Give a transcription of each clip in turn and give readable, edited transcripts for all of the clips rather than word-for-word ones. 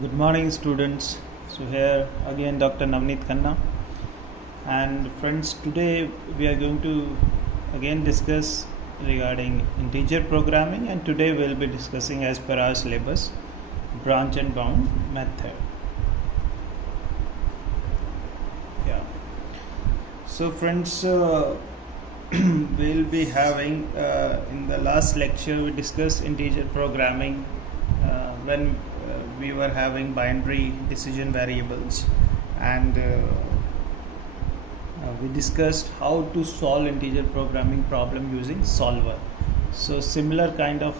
Good morning, students. So here again Dr. Navneet Khanna, and friends, today we are going to again discuss regarding integer programming, and today we'll be discussing, as per our syllabus, branch and bound method. Yeah. So friends, we'll be having in the last lecture we discussed integer programming when we were having binary decision variables, and we discussed how to solve integer programming problem using solver. So similar kind of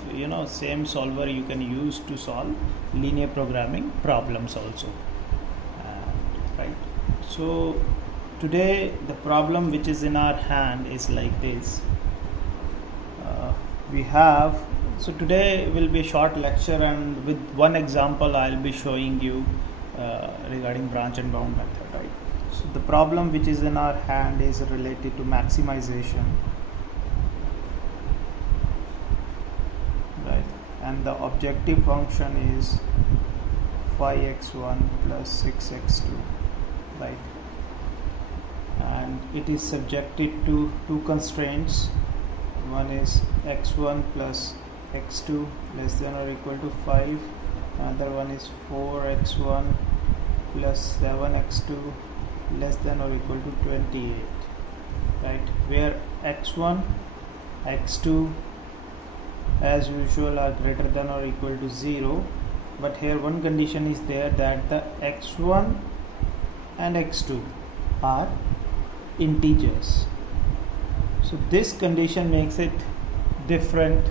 same solver you can use to solve linear programming problems also, right? So today the problem which is in our hand is like this. So today will be a short lecture, and with one example I'll be showing you regarding branch and bound method, right? So the problem which is in our hand is related to maximization, right? And the objective function is 5x1 plus 6x2, right? And it is subjected to two constraints. One is x1 plus x2 less than or equal to 5. Another one is 4x1 plus 7x2 less than or equal to 28, right? Where x1, x2 as usual are greater than or equal to 0, but here one condition is there, that the x1 and x2 are integers. So this condition makes it different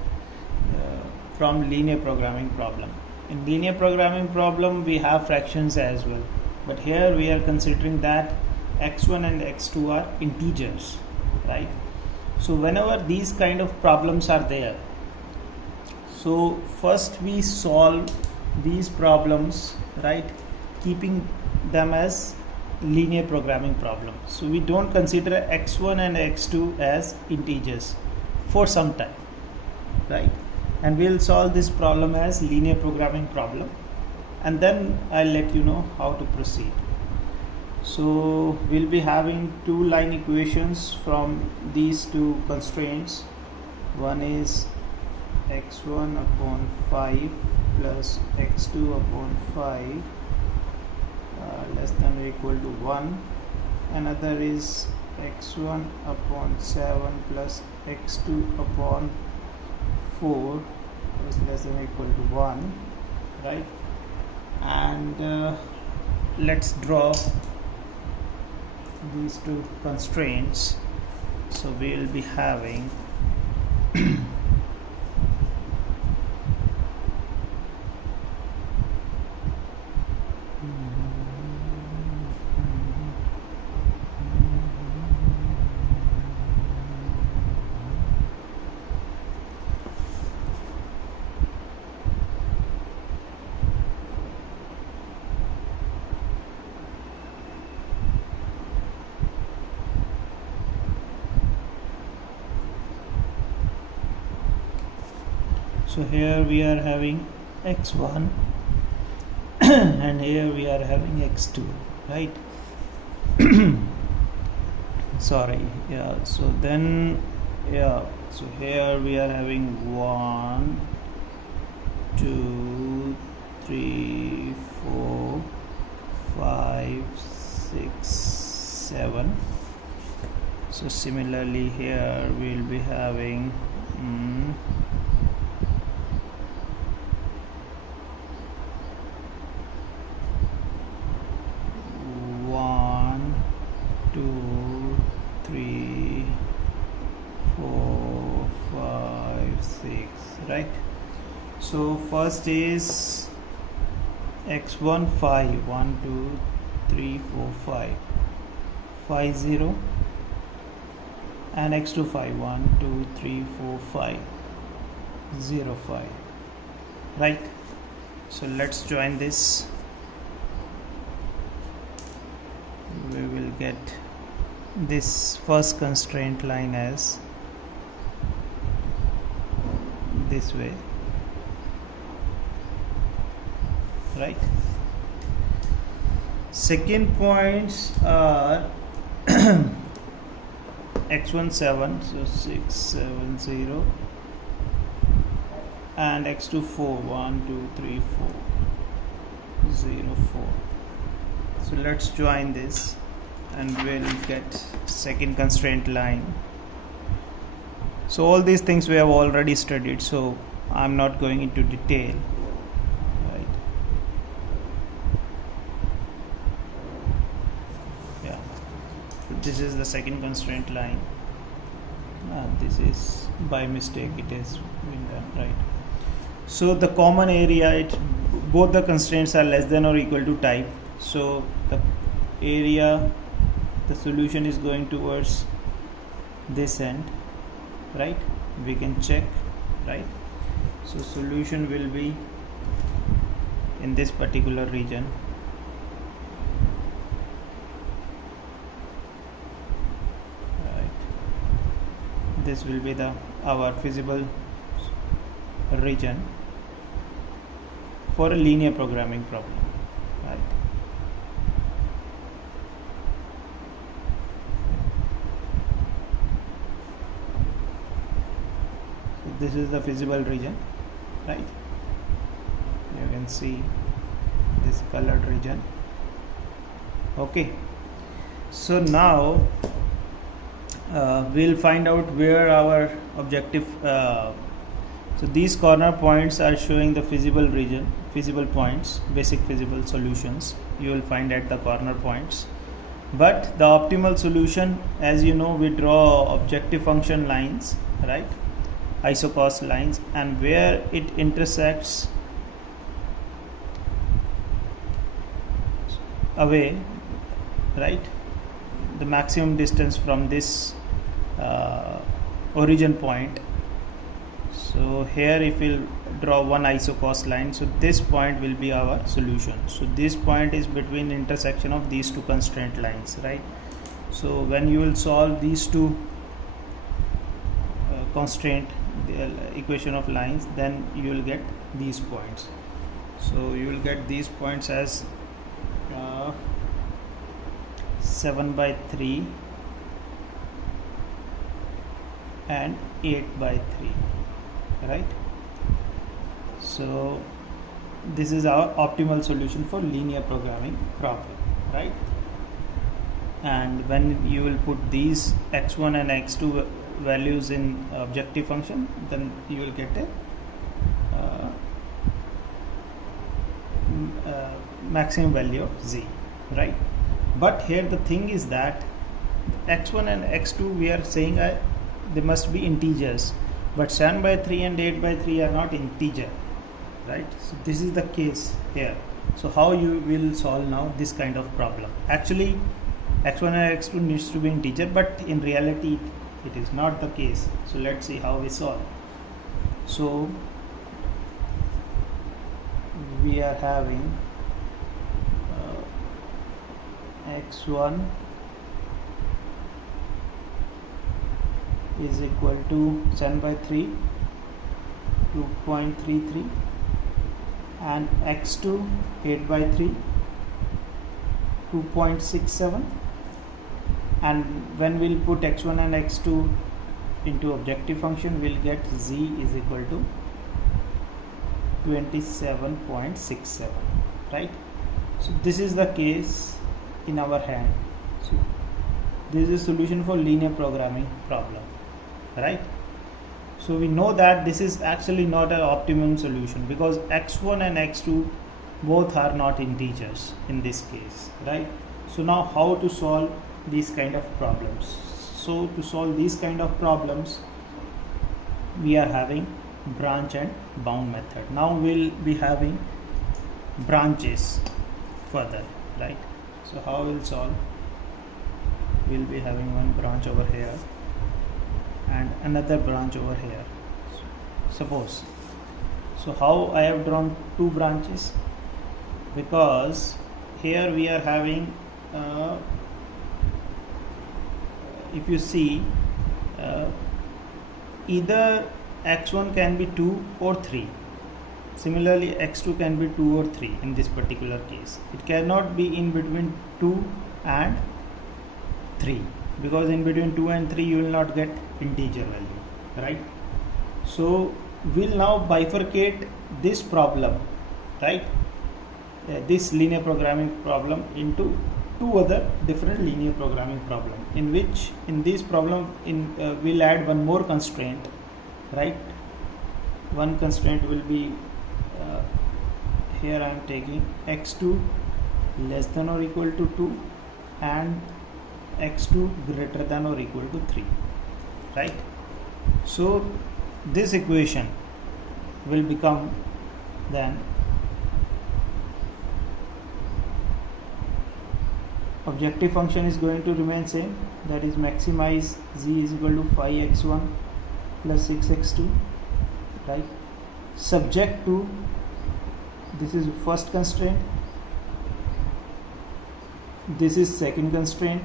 from linear programming problem. In linear programming problem we have fractions as well, but here we are considering that x1 and x2 are integers, right? So whenever these kind of problems are there, so first we solve these problems, right, keeping them as linear programming problem. So we don't consider x1 and x2 as integers for some time, right? And we'll solve this problem as linear programming problem, and then I'll let you know how to proceed. So we'll be having two line equations from these two constraints. One is x1 upon 5 plus x2 upon 5 less than or equal to 1. Another is x1 upon 7 plus x2 upon 4 is less than or equal to 1, right? And let's draw these two constraints. So we'll be having so here we are having x1 and here we are having x2, right? Sorry, yeah. So then, yeah, so here we are having 1 2 3 4 5 6 7. So similarly here we'll be having 1 2 3 4 5 6, right? So first is x1 5 1 2 3 4 5 5 0, and x2 5 1 2 3 4 5 0 5, right? So let's join this. We will get this first constraint line as this way, right? Second points are x1 7, so 6 7 0, and x2 4 1 2 3 4 0 4. So let's join this and we'll get second constraint line. So all these things we have already studied, so I'm not going into detail, right? Yeah, so this is the second constraint line. This is by mistake, it is been done, right? So the common area, both the constraints are less than or equal to type, so the area, the solution is going towards this end, right? We can check, right? So solution will be in this particular region, right? This will be our feasible region for a linear programming problem, right? So this is the feasible region, right? You can see this colored region. Okay, so now we'll find out where our objective, so these corner points are showing the feasible region, feasible points, basic feasible solutions you will find at the corner points. But the optimal solution, as you know, we draw objective function lines, right? Isocos lines, and where it intersects away, right, the maximum distance from this origin point. So here if we'll draw one isocos line, so this point will be our solution. So this point is between intersection of these two constraint lines, right? So when you will solve these two constraint, the equation of lines, then you will get these points. So you will get these points as 7 by 3 and 8 by 3, right? So this is our optimal solution for linear programming problem, right? And when you will put these x1 and x2 values in objective function, then you will get a maximum value of z, right? But here the thing is that x1 and x2 we are saying they must be integers, but 7 by 3 and 8 by 3 are not integer, right? So this is the case here. So how you will solve now this kind of problem? Actually x1 and x2 needs to be integer, but in reality it is not the case. So let's see how we solve. So we are having x1 is equal to 7 by 3 2.33 and x2 8 by 3 2.67, and when we'll put x1 and x2 into objective function, we'll get z is equal to 27.67, right? So this is the case in our hand. So this is a solution for linear programming problem, right? So we know that this is actually not an optimum solution because x1 and x2 both are not integers in this case, right? So now how to solve these kind of problems? So to solve these kind of problems, we are having branch and bound method. Now we'll be having branches further, right? So how we'll solve? We'll be having one branch over here and another branch over here, suppose. So how I have drawn two branches? Because here we are having if you see either x1 can be 2 or 3. Similarly, x2 can be 2 or 3 in this particular case. It cannot be in between 2 and 3, because in between 2 and 3 you will not get integer value, right? So we'll now bifurcate this problem, right? This linear programming problem into two other different linear programming problem, in which in this problem we'll add one more constraint, right? One constraint will be here I am taking x2 less than or equal to 2 and x2 greater than or equal to 3, right? So this equation will become then objective function is going to remain same, that is maximize z is equal to 5x1 plus 6x2, right? Subject to, this is first constraint, this is second constraint,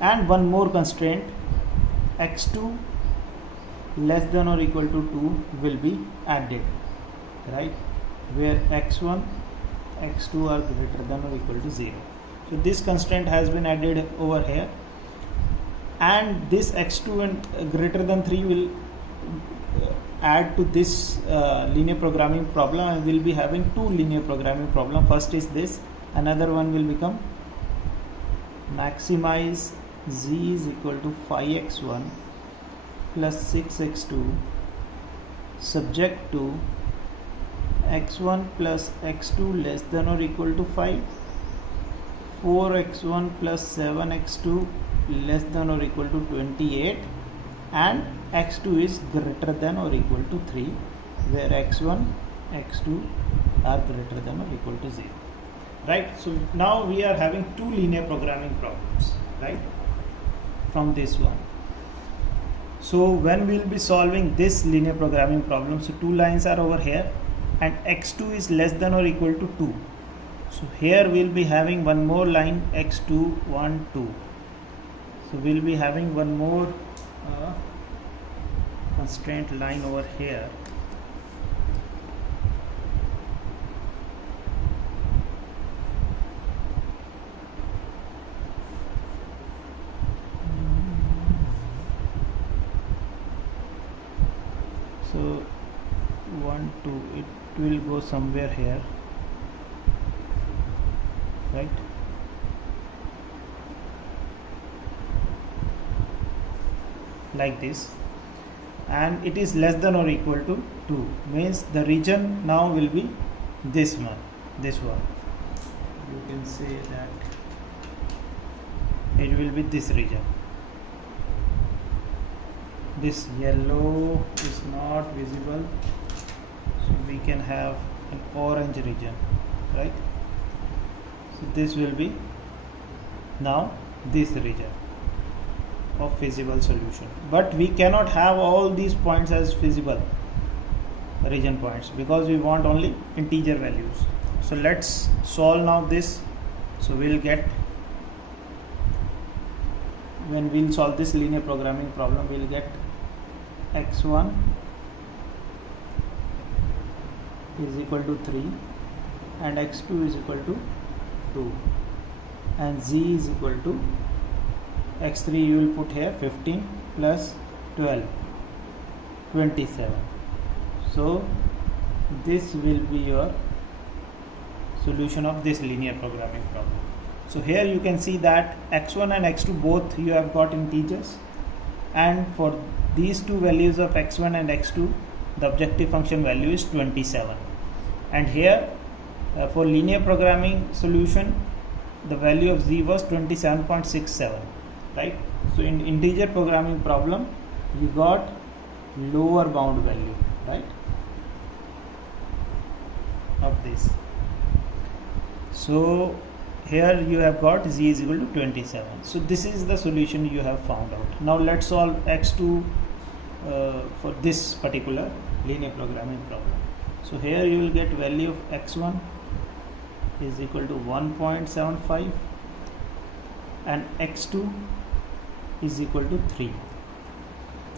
and one more constraint, x2 less than or equal to 2 will be added, right? Where x1 x2 are greater than or equal to 0. So this constraint has been added over here, and this x2 and greater than 3 will add to this linear programming problem, and we'll be having two linear programming problem. First is this, another one will become maximize z is equal to 5x1 plus 6x2 subject to x1 plus x2 less than or equal to 5, 4x1 plus 7x2 less than or equal to 28, and x2 is greater than or equal to 3, where x1 x2 are greater than or equal to 0, right? So now we are having two linear programming problems, right, from this one. So when we will be solving this linear programming problem, so two lines are over here and x2 is less than or equal to 2. So here we will be having one more line, x2 1 2. So we will be having one more constraint line over here. So 1 2, it will go somewhere here, right? Like this, and it is less than or equal to 2, means the region now will be this one. You can say that it will be this region. This yellow is not visible, so we can have an orange region, right? So this will be now this region of feasible solution, but we cannot have all these points as feasible region points because we want only integer values. So let's solve now this. So we'll get, when we'll solve this linear programming problem, we'll get x1 is equal to 3 and x2 is equal to 2 and z is equal to x3, you will put here 15 plus 12 27. So this will be your solution of this linear programming problem. So here you can see that x1 and x2 both you have got integers, and for these two values of x1 and x2 the objective function value is 27, and here for linear programming solution the value of z was 27.67, right? So in integer programming problem you got lower bound value, right, of this. So here you have got z is equal to 27. So this is the solution you have found out. Now let's solve x2 for this particular linear programming problem. So here you will get value of x1 is equal to 1.75 and x2 is equal to 3.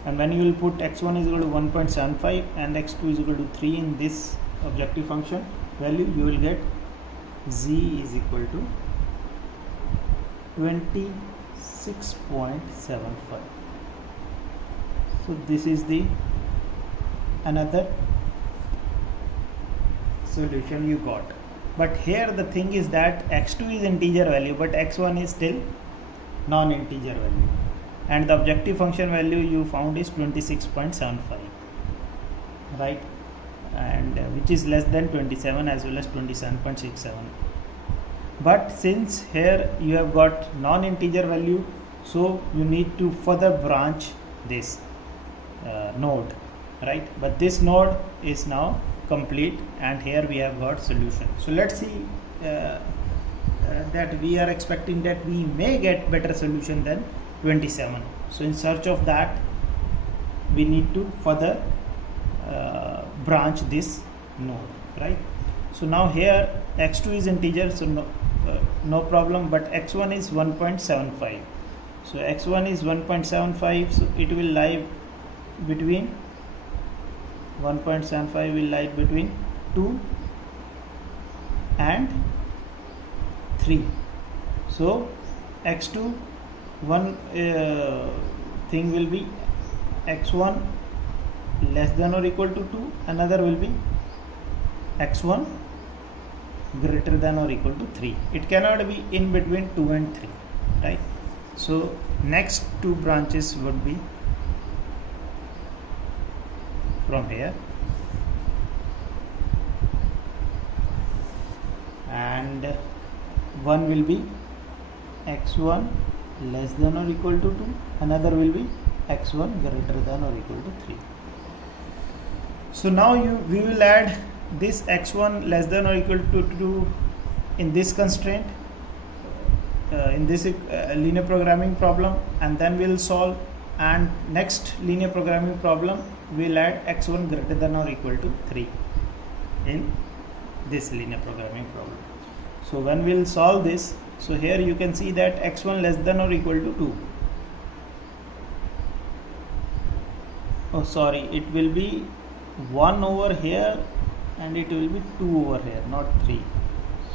and when you will put x1 is equal to 1.75 and x2 is equal to 3 in this objective function value, you will get z is equal to 26.75. so this is the another solution you got. But here the thing is that x2 is integer value but x1 is still non-integer value, and the objective function value you found is 26.75, right, and which is less than 27 as well as 27.67. but since here you have got non-integer value, so you need to further branch this node, right, but this node is now complete and here we have got solution. So let's see that we are expecting that we may get better solution than 27. So in search of that we need to further branch this node, right. So now here x2 is integer, so no problem, but x1 is 1.75. so x1 is 1.75, so it will lie between 1.75 will lie between 2 and 3. so x2 one thing will be x1 less than or equal to 2, another will be x1 greater than or equal to 3. It cannot be in between 2 and 3, right. So next two branches would be from here, and one will be x1 less than or equal to 2, another will be x1 greater than or equal to 3. So now we will add this x1 less than or equal to 2 in this constraint, in this linear programming problem, and then we'll solve, and next linear programming problem we'll add x1 greater than or equal to 3 in this linear programming problem. So when we'll solve this, so here you can see that x1 less than or equal to 2, oh sorry, it will be 1 over here and it will be 2 over here, not 3.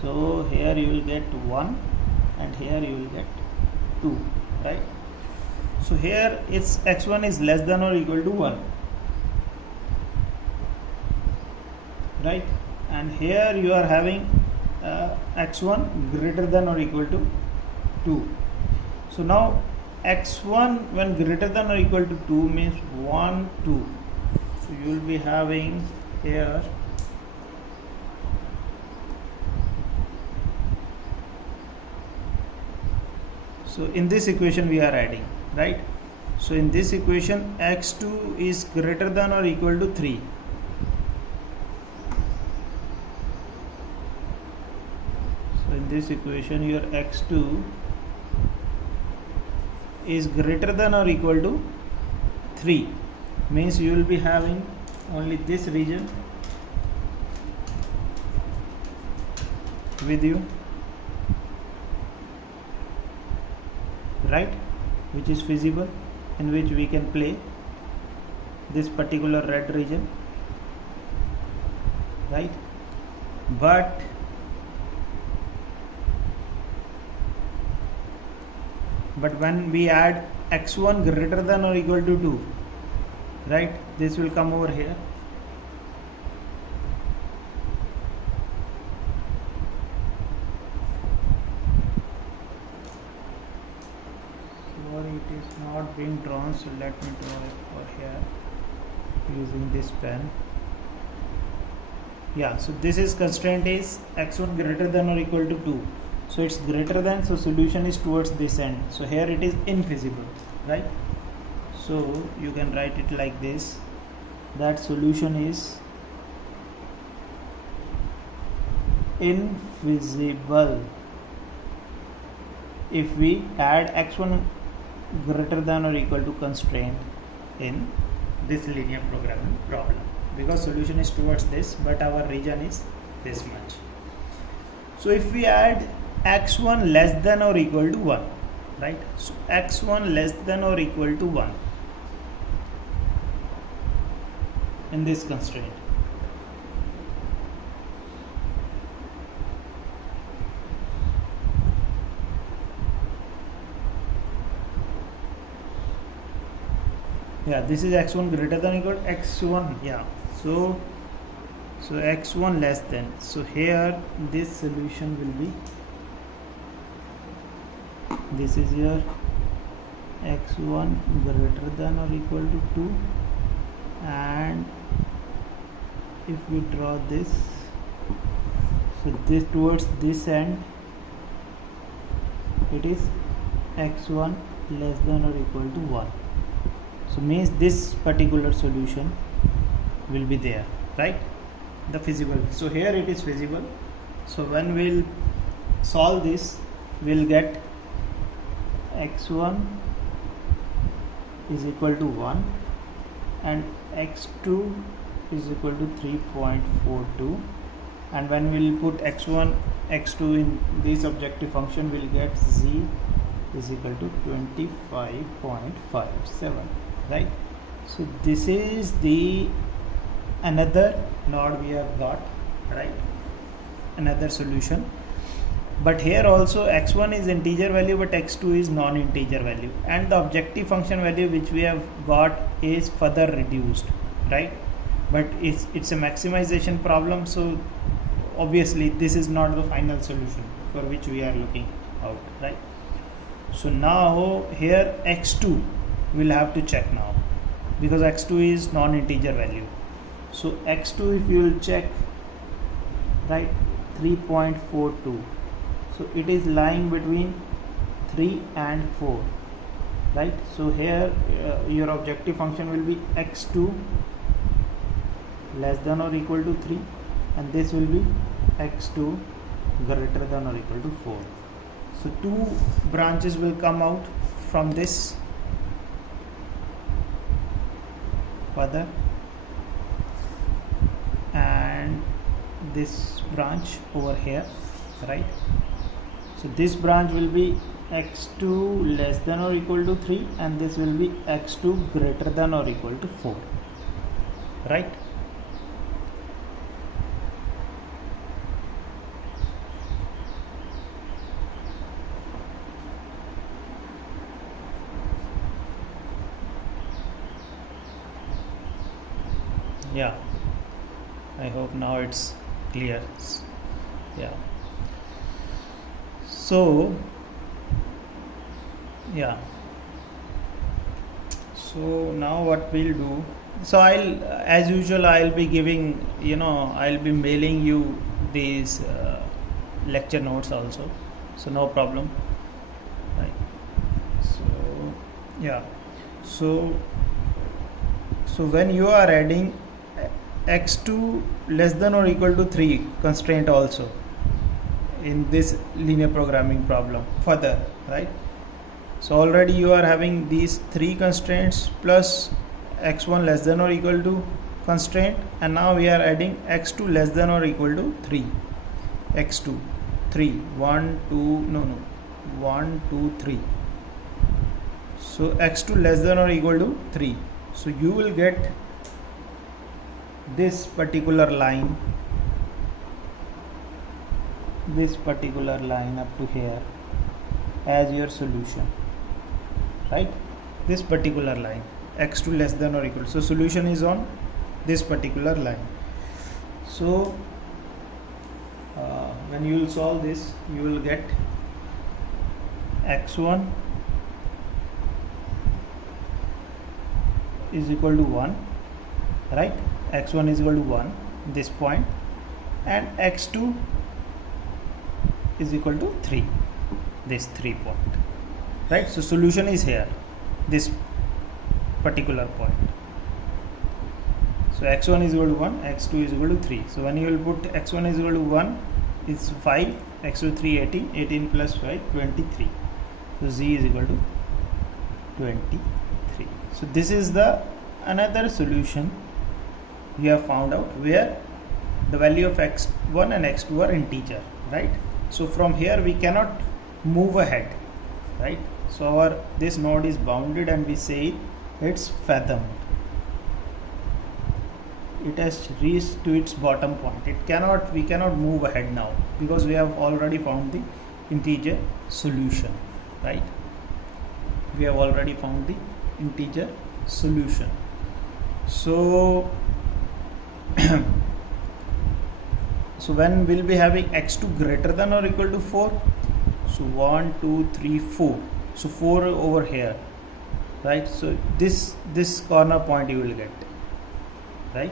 So here you will get 1 and here you will get 2, right. So here its x1 is less than or equal to 1, right, and here you are having x1 greater than or equal to 2. So now x1 when greater than or equal to 2 means 1 2, so you will be having here so in this equation we are adding, right. So in this equation x2 is greater than or equal to 3, so in this equation your x2 is greater than or equal to 3, means you will be having only this region with you, right, which is feasible, in which we can play this particular red region, right. But when we add x1 greater than or equal to 2, right, this will come over here, sorry it is not being drawn, so let me draw it over here using this pen. Yeah, so this is constraint is x1 greater than or equal to 2, so it's greater than, so solution is towards this end, so here it is infeasible, right. So you can write it like this, that solution is infeasible if we add x1 greater than or equal to constraint in this linear programming problem, because solution is towards this but our region is this much. So if we add x1 less than or equal to 1, right, so x1 less than or equal to 1, in this constraint. Yeah, this is x1 greater than or equal to x1. Yeah, so x1 less than, so here this solution will be, this is your x1 greater than or equal to 2, and if we draw this, so this towards this end it is x1 less than or equal to 1. So means this particular solution will be there, right? The feasible. So here it is feasible. So when we'll solve this, we'll get x1 is equal to 1 and x2 is equal to 3.42, and when we'll put x1 x2 in this objective function, we'll get z is equal to 25.57, right? So this is the another node we have got, right? Another solution. But here also x1 is integer value but x2 is non-integer value, and the objective function value which we have got is further reduced, right? But it's a maximization problem, so obviously this is not the final solution for which we are looking out, right? So now here x2 we'll have to check now, because x2 is non-integer value. So x2, if you will check, right, 3.42, so it is lying between 3 and 4, right? So here your objective function will be x2 less than or equal to 3, and this will be x2 greater than or equal to 4. So two branches will come out from this further, and this branch over here, right? So this branch will be x2 less than or equal to 3, and this will be x2 greater than or equal to 4, right? Yeah, I hope now it's clear. Yeah, so yeah, so now what we'll do, so I'll, as usual, I'll be giving, I'll be mailing you these lecture notes also, so no problem, right? So yeah, so when you are adding x2 less than or equal to 3 constraint also in this linear programming problem further, right? So already you are having these 3 constraints plus x1 less than or equal to constraint, and now we are adding x2 less than or equal to 3, x2 3 1 2 no 1 2 3, so x2 less than or equal to 3. So you will get this particular line up to here as your solution, right? This particular line, x2 less than or equal, so solution is on this particular line. So when you will solve this, you will get x1 is equal to 1, right? X1 is equal to 1, this point, and x2 is equal to 3, this 3 point, right? So solution is here, this particular point. So x1 is equal to 1, x2 is equal to 3. So when you will put x1 is equal to 1, it's 5, x2 3 18, 18 plus 5 23. So z is equal to 23. So this is the another solution we have found out, where the value of x1 and x2 are integer, right? So from here we cannot move ahead, right? So this node is bounded and we say it's fathomed. it has reached to its bottom point. We cannot move ahead now because we have already found the integer solution, right? We have already found the integer solution. So so when we'll be having x2 greater than or equal to 4, so 1 2 3 4, so 4 over here, right? So this corner point you will get, right?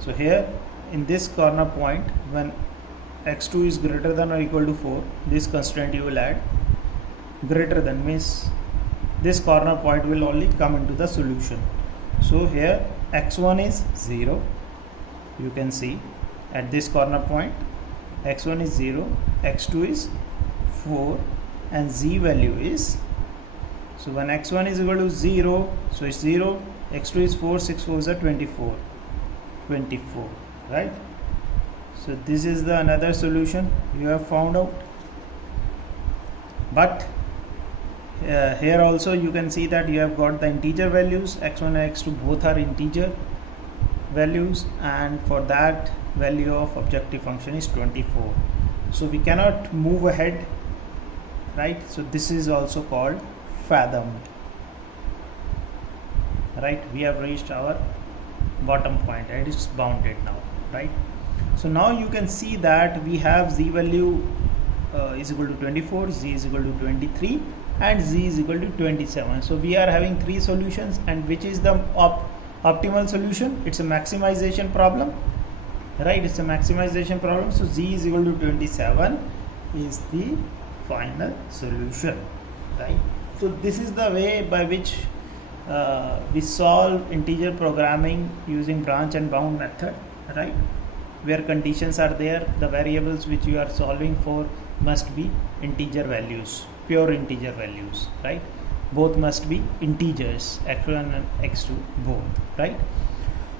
So here in this corner point, when x2 is greater than or equal to 4, this constraint you will add. Greater than means this corner point will only come into the solution. So here x1 is 0, you can see at this corner point x1 is 0, x2 is 4, and z value is, so when x1 is equal to 0, so it's 0, x2 is 4, 6 4s are 24, right? So this is the another solution you have found out. But here also you can see that you have got the integer values, x1 and x2 both are integer values, and for that value of objective function is 24. So we cannot move ahead, right? So this is also called fathomed, right? We have reached our bottom point and it's bounded now, right? So now you can see that we have z value is equal to 24, z is equal to 23, and z is equal to 27. So we are having three solutions, and which is the optimal solution? It's a maximization problem, right? It's a maximization problem. So z is equal to 27 is the final solution, right? So this is the way by which we solve integer programming using branch and bound method, right? Where conditions are there, the variables which you are solving for must be integer values, pure integer values, right? Both must be integers, x1 and x2 both, right?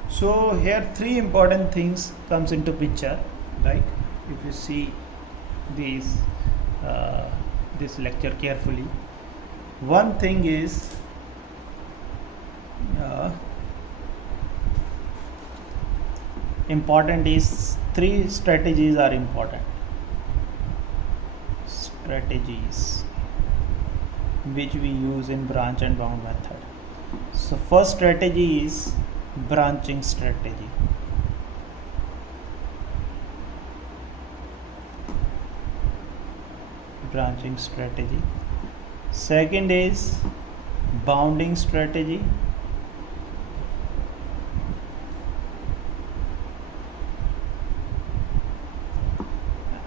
So here three important things comes into picture, right? If you see these this lecture carefully, one thing is important is three strategies are important. Strategies which we use in branch and bound method. So first strategy is branching strategy. Branching strategy. Second is bounding strategy.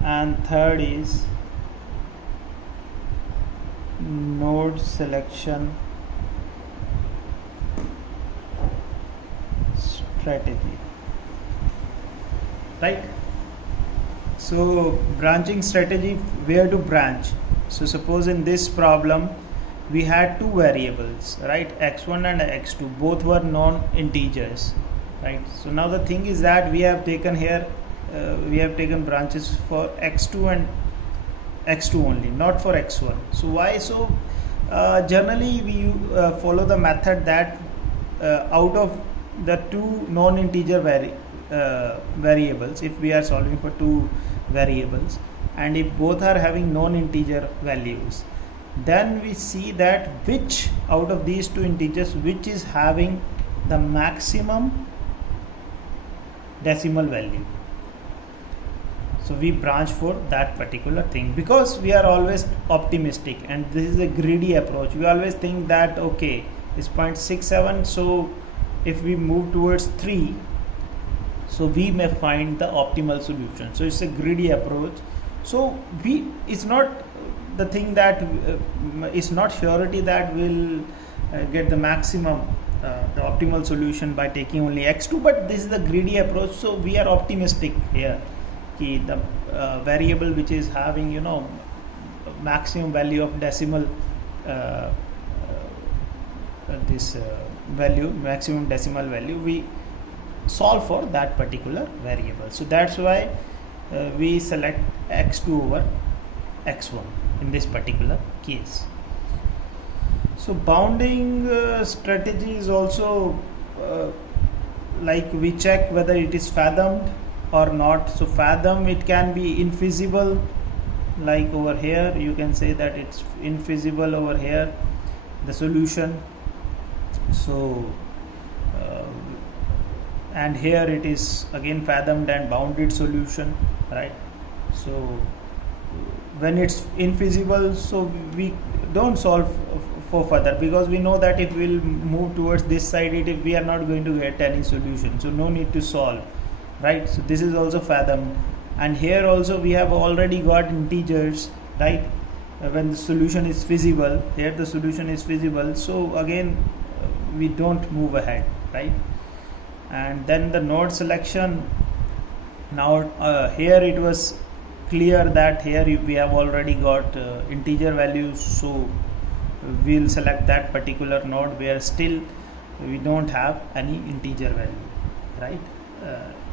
And third is node selection strategy, right? So branching strategy, where to branch? So suppose in this problem we had two variables, right? x1 and x2, both were non-integers, right? So now the thing is that we have taken here we have taken branches for x2 and x2 only, not for x1. So why? So generally we follow the method that out of the two non-integer variables, if we are solving for two variables and if both are having non-integer values, then we see that which out of these two integers which is having the maximum decimal value. So we branch for that particular thing, because we are always optimistic and this is a greedy approach. We always think that okay, it's 0.67, so if we move towards 3, so we may find the optimal solution. So it's a greedy approach. So it's not the thing that it's not surety that we'll get the maximum the optimal solution by taking only x2, but this is the greedy approach. So we are optimistic here. The variable which is having maximum value of decimal maximum decimal value, we solve for that particular variable. So that's why we select x2 over x1 in this particular case. So bounding strategy is also like we check whether it is fathomed or not. So fathom, it can be infeasible, like over here you can say that it's infeasible over here, the solution. So and here it is again fathomed and bounded solution, right? So when it's infeasible, so we don't solve for further, because we know that if we'll move towards this side, we are not going to get any solution, so no need to solve, right? So this is also fathomed, and here also we have already got integers, right? When the solution is feasible, here the solution is feasible, so again we don't move ahead, right? And then the node selection, now here it was clear that here we have already got integer values, so we'll select that particular node where still we don't have any integer value, right?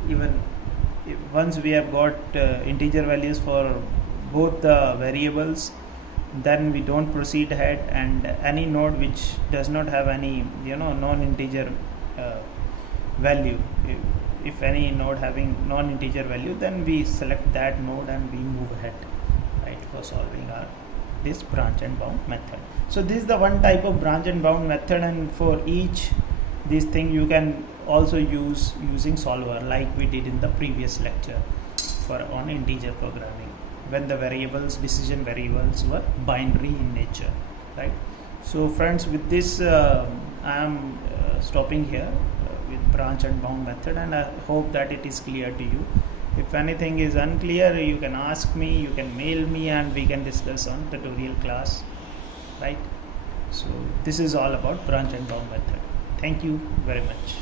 Even once we have got integer values for both the variables, then we don't proceed ahead, and any node which does not have any non-integer value, if any node having non-integer value, then we select that node and we move ahead, right, for solving this branch and bound method. So this is the one type of branch and bound method, and for each this thing you can also use using solver, like we did in the previous lecture for on integer programming, when the decision variables were binary in nature, right? So friends, with this I am stopping here with branch and bound method, and I hope that it is clear to you. If anything is unclear, you can ask me, you can mail me, and we can discuss on tutorial class, right? So this is all about branch and bound method. Thank you very much.